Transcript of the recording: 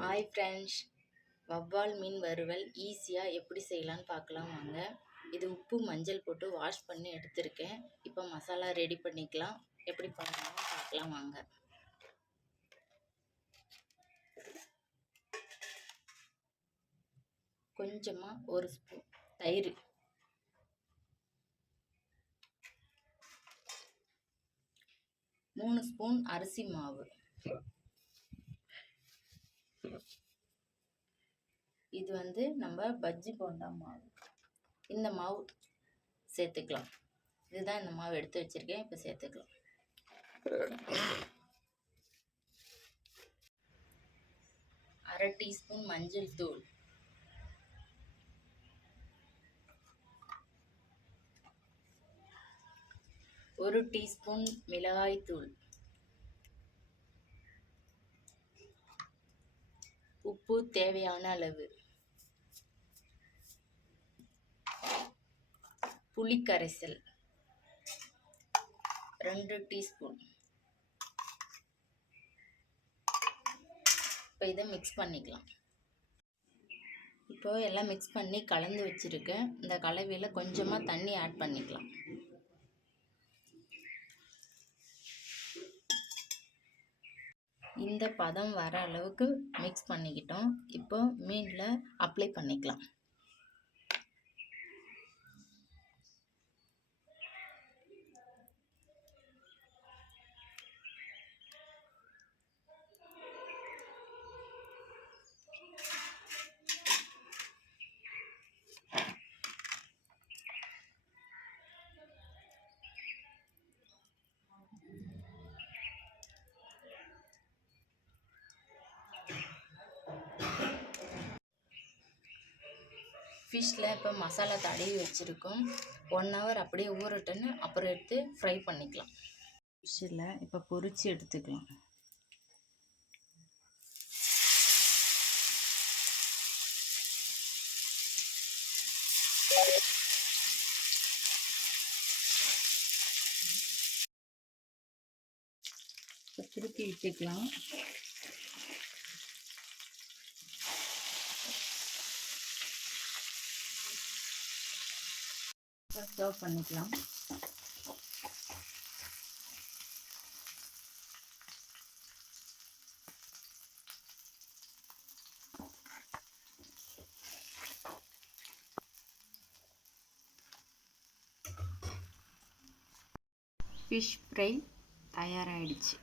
Hi friends, வவ்வால் மீன் வறுவல் ஈஸியாக எப்படி செய்யலான்னு பார்க்கலாம் வாங்க. இது உப்பு மஞ்சள் போட்டு வாஷ் பண்ணி எடுத்திருக்கேன். இப்போ மசாலா ரெடி பண்ணிக்கலாம். எப்படி பண்ணலாம்னு பார்க்கலாம் வாங்க. கொஞ்சமாக ஒரு ஸ்பூன் தயிர், மூணு ஸ்பூன் அரிசி மாவு, இது நம்ம பஜ்ஜி போண்டா மாவு. இந்த மாவு சேர்த்துக்கலாம். இதுதான் இந்த மாவு எடுத்து வச்சிருக்கேன். இப்போ சேர்த்துக்கலாம். அரை டீஸ்பூன் மஞ்சள் தூள், ஒரு டீஸ்பூன் மிளகாய் தூள், உப்பு தேவையான அளவு, புளி கரைசல் 2 டீஸ்பூன். இப்போ இதை மிக்ஸ் பண்ணிக்கலாம். இப்போ எல்லாம் மிக்ஸ் பண்ணி கலந்து வச்சுருக்கேன். இந்த கலவையில் கொஞ்சமாக தண்ணி ஆட் பண்ணிக்கலாம். இந்த பதம் வர அளவுக்கு மிக்ஸ் பண்ணிக்கிட்டோம். இப்போ மீனில் அப்ளை பண்ணிக்கலாம். ஃபிஷ்ஷில் இப்போ மசாலா தடவி வச்சுருக்கோம். 1 ஹவர் அப்படியே ஊறட்டுன்னு அப்புறம் எடுத்து ஃப்ரை பண்ணிக்கலாம். ஃபிஷ்ஷில் இப்போ பொரித்து எடுத்துக்கலாம். திருப்பி விட்டுக்கலாம். சர்வ் பண்ணிக்கலாம். ஃபிஷ் ஃப்ரை தயாராகிடுச்சு.